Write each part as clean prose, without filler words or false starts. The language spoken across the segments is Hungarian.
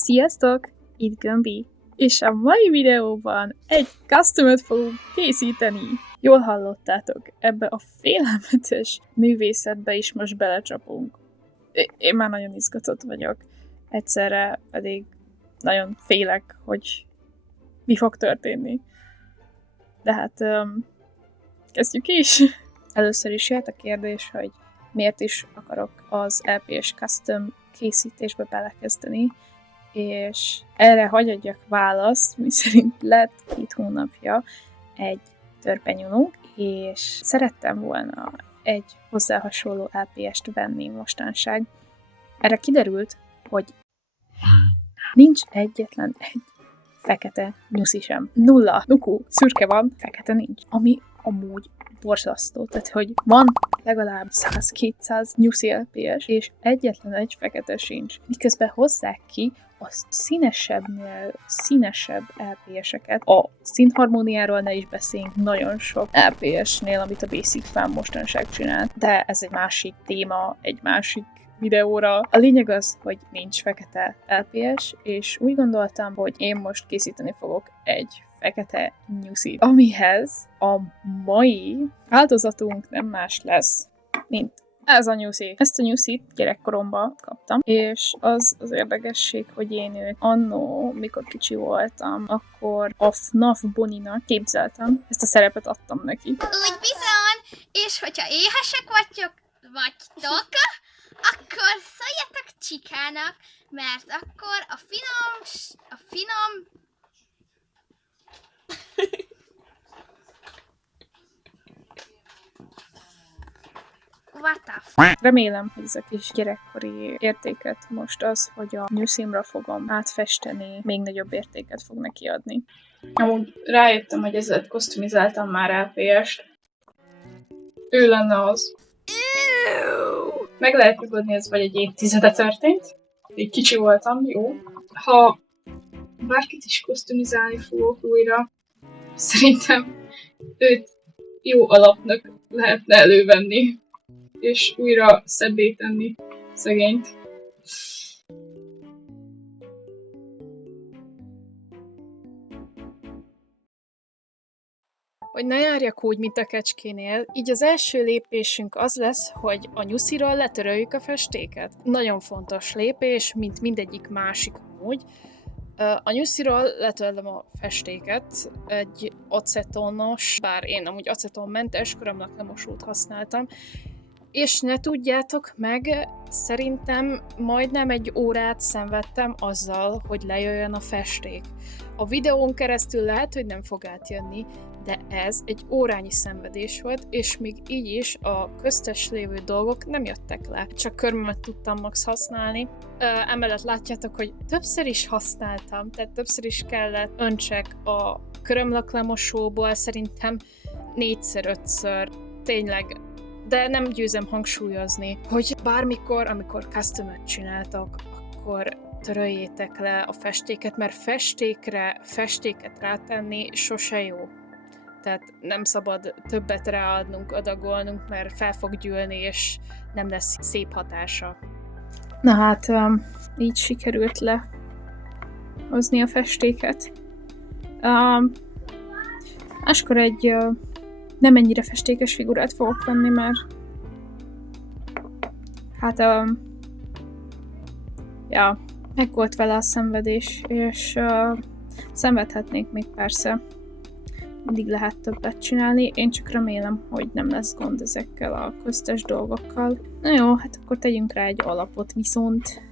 Sziasztok! Itt Gömbi, és a mai videóban egy customot fogunk készíteni. Jól hallottátok, ebbe a félelmetes művészetbe is most belecsapunk. Én már nagyon izgatott vagyok, egyszerre pedig nagyon félek, hogy mi fog történni. De hát kezdjük is! Először is jött a kérdés, hogy miért is akarok az LPS Custom készítésbe belekezdeni, és erre hagy adjak választ, miszerint lett 2 hónapja egy törpenyulunk, és szerettem volna egy hozzá hasonló LPS-t venni mostanság. Erre kiderült, hogy nincs egyetlen egy fekete nyuszi sem. Nulla, nuku, szürke van, fekete nincs. Ami amúgy borzasztó. Tehát, hogy van legalább 100-200 nyuszi LPS, és egyetlen egy fekete sincs. Miközben hozzák ki a színesebbnél színesebb LPS-eket. A színharmóniáról ne is beszéljünk, nagyon sok LPS-nél, amit a Basic Fan mostanság csinál. De ez egy másik téma, egy másik videóra. A lényeg az, hogy nincs fekete LPS, és úgy gondoltam, hogy én most készíteni fogok egy fekete nyuszit, amihez a mai áldozatunk nem más lesz, mint ez a nyuszi. Ezt a nyuszit gyerekkoromban kaptam, és az érdekesség, hogy én őt annó, mikor kicsi voltam, akkor a FNAF Bonnie-nak képzeltem. Ezt a szerepet adtam neki. Úgy bizony, és hogyha éhesek vagytok, akkor szóljatok Csikának, mert akkor a finom... What the Remélem, hogy ez a kis gyerekkori értéket most az, hogy a nyuszimra fogom átfesteni, még nagyobb értéket fog neki adni. Amúgy rájöttem, hogy ezzel kosztumizáltam már LPS-t. Ő lenne az. Meg lehet nyugodni, ez vagy egy évtizede történt. Így kicsi voltam, jó. Ha bárkit is kosztumizálni fogok újra, szerintem őt jó alapnak lehetne elővenni, és újra szebbé tenni szegényt. Hogy ne járjak úgy, mint a kecskénél, így az első lépésünk az lesz, hogy a nyusziról letöröljük a festéket. Nagyon fontos lépés, mint mindegyik másik amúgy. A nyusziról letörlöm a festéket, egy acetonos, bár én amúgy acetonmentes körömlaklemosót használtam, és ne tudjátok meg, szerintem majdnem 1 órát szenvedtem azzal, hogy lejöjjön a festék. A videón keresztül lehet, hogy nem fog átjönni, de ez egy órányi szenvedés volt, és még így is a köztes lévő dolgok nem jöttek le. Csak körmömet tudtam max használni. Emellett látjátok, hogy többször is használtam, tehát többször is kellett öntsek a körömlaklemosóból, szerintem 4-5-ször, tényleg. De nem győzem hangsúlyozni, hogy bármikor, amikor customot csináltak, akkor töröljétek le a festéket, mert festéket rátenni sose jó. Tehát nem szabad többet ráadnunk, adagolnunk, mert fel fog gyűlni, és nem lesz szép hatása. Na hát, így sikerült lehozni a festéket. Máskor egy nem ennyire festékes figurát fogok venni, mert hát meg volt vele a szenvedés, és szenvedhetnék még persze. Mindig lehet többet csinálni, én csak remélem, hogy nem lesz gond ezekkel a köztes dolgokkal. Na jó, hát akkor tegyünk rá egy alapot viszont.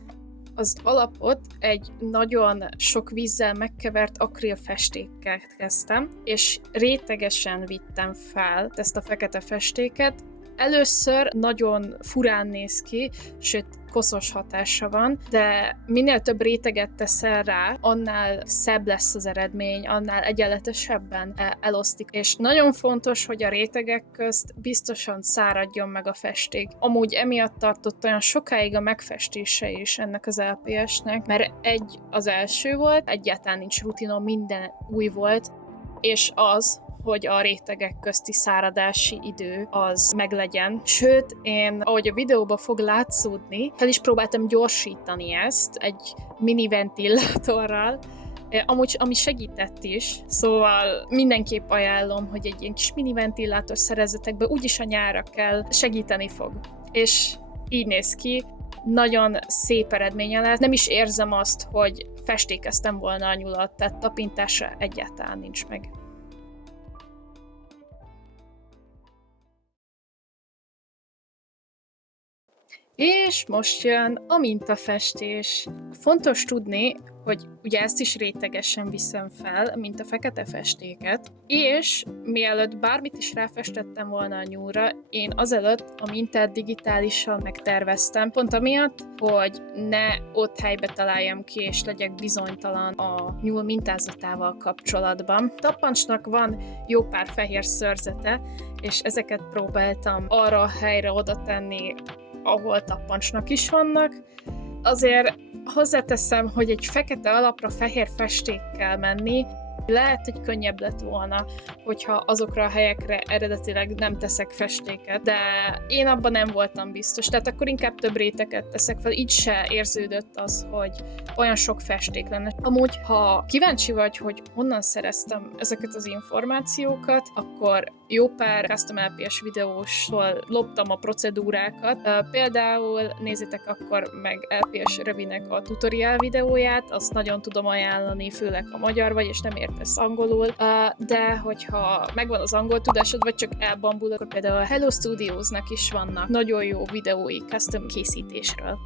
Az alapot egy nagyon sok vízzel megkevert akrilfestékkel kezdtem, és rétegesen vittem fel ezt a fekete festéket. Először nagyon furán néz ki, sőt koszos hatása van, de minél több réteget teszel rá, annál szebb lesz az eredmény, annál egyenletesebben elosztik. És nagyon fontos, hogy a rétegek közt biztosan száradjon meg a festék. Amúgy emiatt tartott olyan sokáig a megfestése is ennek az LPS-nek, mert az első volt, egyáltalán nincs rutinom, minden új volt, és az, hogy a rétegek közti száradási idő az meglegyen. Sőt, én, ahogy a videóban fog látszódni, fel is próbáltam gyorsítani ezt egy mini ventilátorral, amúgy, ami segített is, szóval mindenképp ajánlom, hogy egy ilyen kis mini ventilátor szerezzetek be, úgyis a nyárra kell, segíteni fog. És így néz ki, nagyon szép eredménye lesz. Nem is érzem azt, hogy festékeztem volna a nyulat, tehát tapintása egyáltalán nincs meg. És most jön a mintafestés. Fontos tudni, hogy ugye ezt is rétegesen viszem fel, mint a fekete festéket, és mielőtt bármit is ráfestettem volna a nyúlra, én azelőtt a mintát digitálisan megterveztem, pont amiatt, hogy ne ott helybe találjam ki, és legyek bizonytalan a nyúl mintázatával kapcsolatban. Tappancsnak van jó pár fehér szőrzete, és ezeket próbáltam arra a helyre oda tenni, ahol tappancsnak is vannak. Azért hozzáteszem, hogy egy fekete alapra fehér festék kell menni, lehet, hogy könnyebb lett volna, hogyha azokra a helyekre eredetileg nem teszek festéket, de én abban nem voltam biztos, tehát akkor inkább több réteget teszek fel, így se érződött az, hogy olyan sok festék lenne. Amúgy, ha kíváncsi vagy, hogy honnan szereztem ezeket az információkat, akkor jó pár Custom LPS videósról loptam a procedúrákat. Például nézzétek akkor meg LPS Revinek a tutorial videóját, azt nagyon tudom ajánlani, főleg a magyar vagy, és nem értesz angolul, de hogyha megvan az angol tudásod, vagy csak elbambul, akkor például a Hello Studiosnak is vannak nagyon jó videói custom készítésről.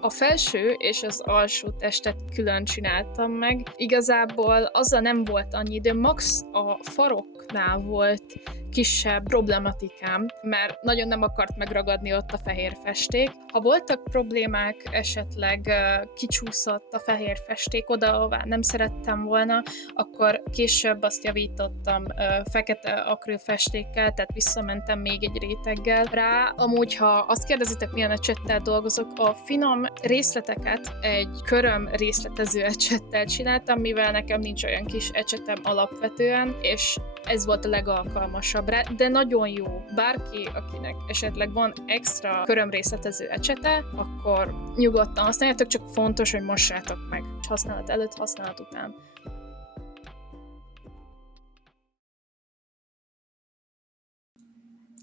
A felső és az alsó testet külön csináltam meg. Igazából azzal nem volt annyi idő, max a faroknál volt kisebb problematikám, mert nagyon nem akart megragadni ott a fehér festék. Ha voltak problémák, esetleg kicsúszott a fehér festék oda, ahová nem szerettem volna, akkor később azt javítottam fekete akrilfestékkel, tehát visszamentem még egy réteggel rá. Amúgy, ha azt kérdezitek, milyen ecsettel dolgozok, a finom részleteket egy köröm részletező ecsettel csináltam, mivel nekem nincs olyan kis ecsetem alapvetően, és ez volt a legalkalmasabb rá, de nagyon jó. Bárki, akinek esetleg van extra körömrészletező ecsete, akkor nyugodtan használjátok, csak fontos, hogy mossátok meg. Használat előtt, használat után.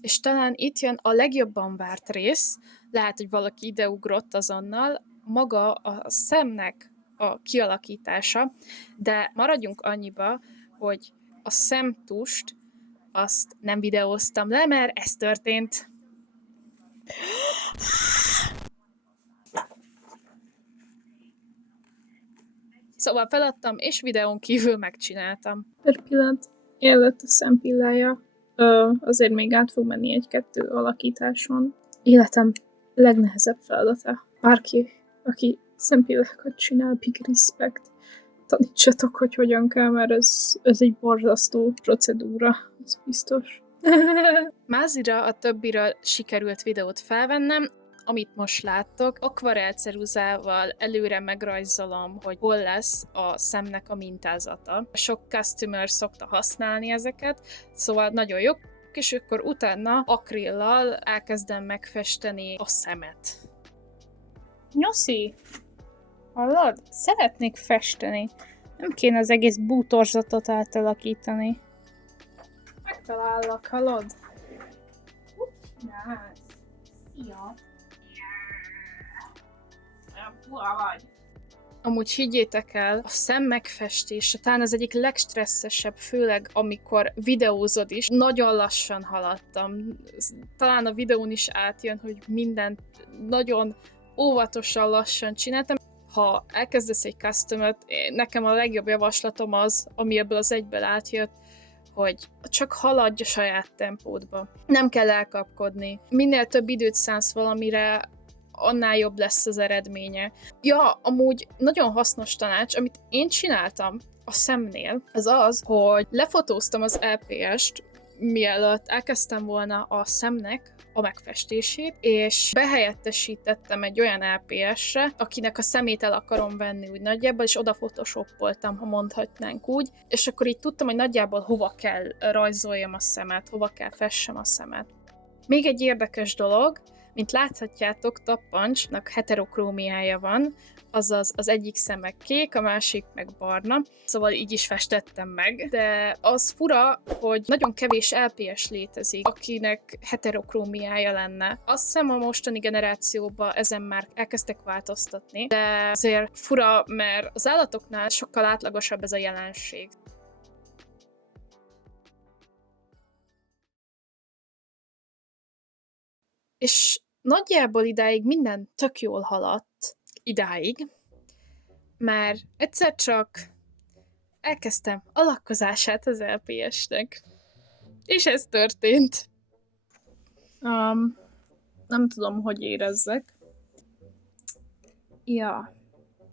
És talán itt jön a legjobban várt rész, lehet, hogy valaki ideugrott azonnal, maga a szemnek a kialakítása, de maradjunk annyiba, hogy a szemtust azt nem videóztam le, mert ez történt. Szóval feladtam, és videón kívül megcsináltam. Per pillanat éllett a szempillája, azért még át fog menni egy-kettő alakításon. Életem legnehezebb feladata. Bárki, aki szempillákat csinál, big respect. Tanítsatok, hogy hogyan kell, mert ez egy borzasztó procedúra, ez biztos. Mázira a többiről sikerült videót felvennem, amit most láttok, akvarelceruzával előre megrajzolom, hogy hol lesz a szemnek a mintázata. Sok customer szokta használni ezeket, szóval nagyon jó, és akkor utána akrillal elkezdem megfesteni a szemet. Nyoszi! Hallod? Szeretnék festeni. Nem kéne az egész bútorzatot átalakítani. Megtalállak, hallod? Úgy csinálsz? Szia! Vagy. Amúgy higgyétek el, a szem megfestése talán az egyik legstresszesebb, főleg amikor videózod is. Nagyon lassan haladtam. Talán a videón is átjön, hogy mindent nagyon óvatosan lassan csináltam. Ha elkezdesz egy customot, nekem a legjobb javaslatom az, ami ebből az egyből átjött, hogy csak haladj a saját tempódba. Nem kell elkapkodni. Minél több időt szánsz valamire, annál jobb lesz az eredménye. Ja, amúgy nagyon hasznos tanács, amit én csináltam a szemnél, az az, hogy lefotóztam az LPS-t, mielőtt elkezdtem volna a szemnek a megfestését, és behelyettesítettem egy olyan LPS-re, akinek a szemét el akarom venni úgy nagyjából, és oda photoshopoltam, ha mondhatnánk úgy, és akkor így tudtam, hogy nagyjából hova kell rajzoljam a szemet, hova kell fessem a szemet. Még egy érdekes dolog, mint láthatjátok, Tappancsnak heterokrómiája van, azaz az egyik szeme kék, a másik meg barna, szóval így is festettem meg, de az fura, hogy nagyon kevés LPS létezik, akinek heterokrómiája lenne. Azt hiszem a mostani generációban ezen már elkezdtek változtatni, de azért fura, mert az állatoknál sokkal átlagosabb ez a jelenség. És nagyjából idáig minden tök jól haladt, idáig, mert egyszer csak elkezdtem a lakkozását az LPS-nek. És ez történt. Nem tudom, hogy érezzek. Ja,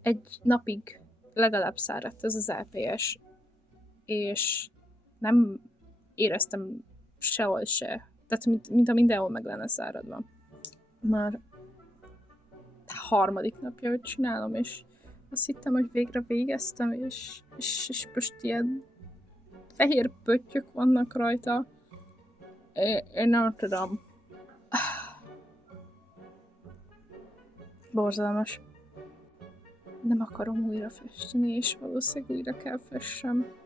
egy napig legalább száradt ez az LPS, és nem éreztem sehol se. Tehát, mint a mindenhol meg lenne száradva. Már harmadik napja, hogy csinálom, és azt hittem, hogy végre végeztem, és most ilyen fehér pöttyök vannak rajta. Én nem tudom. Borzalmas. Nem akarom újra festeni, és valószínűleg újra kell fessem.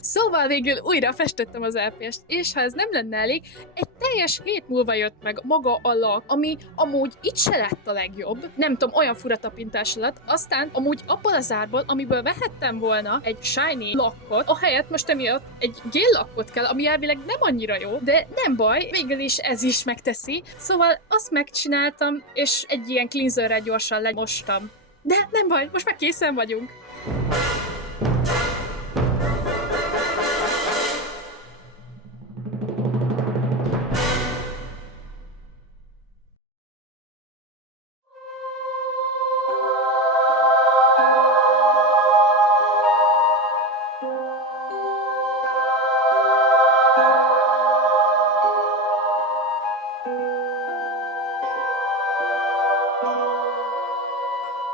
Szóval végül újra festettem az LPS-t, és ha ez nem lenne elég, egy teljes hét múlva jött meg maga a lak, ami amúgy itt se lett a legjobb, nem tudom, olyan fura tapintás lett, aztán amúgy abból az árból, amiből vehettem volna egy shiny lakkot, ahelyett most emiatt egy gél lakkot kell, ami elvileg nem annyira jó, de nem baj, végül is ez is megteszi, szóval azt megcsináltam, és egy ilyen cleanserrel gyorsan lemostam. De nem baj, most már készen vagyunk.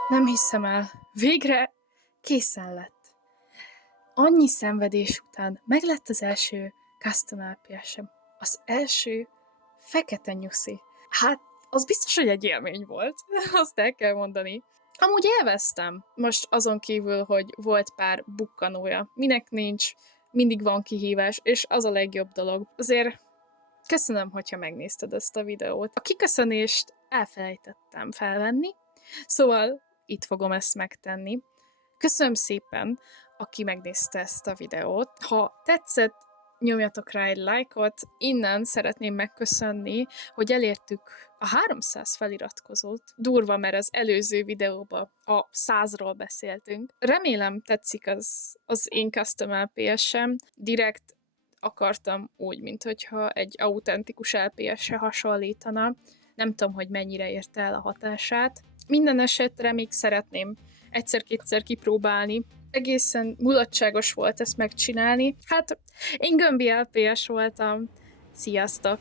Nem hiszem el. Végre készen lett. Annyi szenvedés után meglett az első custom LPS-em. Az első fekete nyuszi. Hát, az biztos, hogy egy élmény volt. Azt el kell mondani. Amúgy élveztem. Most azon kívül, hogy volt pár bukkanója. Minek nincs, mindig van kihívás, és az a legjobb dolog. Azért köszönöm, hogyha megnézted ezt a videót. A kiköszönést elfelejtettem felvenni, szóval itt fogom ezt megtenni. Köszönöm szépen, aki megnézte ezt a videót. Ha tetszett, nyomjatok rá egy lájkot. Innen szeretném megköszönni, hogy elértük a 300 feliratkozót. Durva, mert az előző videóban a 100-ról beszéltünk. Remélem tetszik az én custom LPS-em. Direkt akartam úgy, mint hogyha egy autentikus LPS-re hasonlítana. Nem tudom, hogy mennyire érte el a hatását. Minden esetre még szeretném egyszer-kétszer kipróbálni. Egészen mulatságos volt ezt megcsinálni. Hát, én Gömbi LPS voltam. Sziasztok!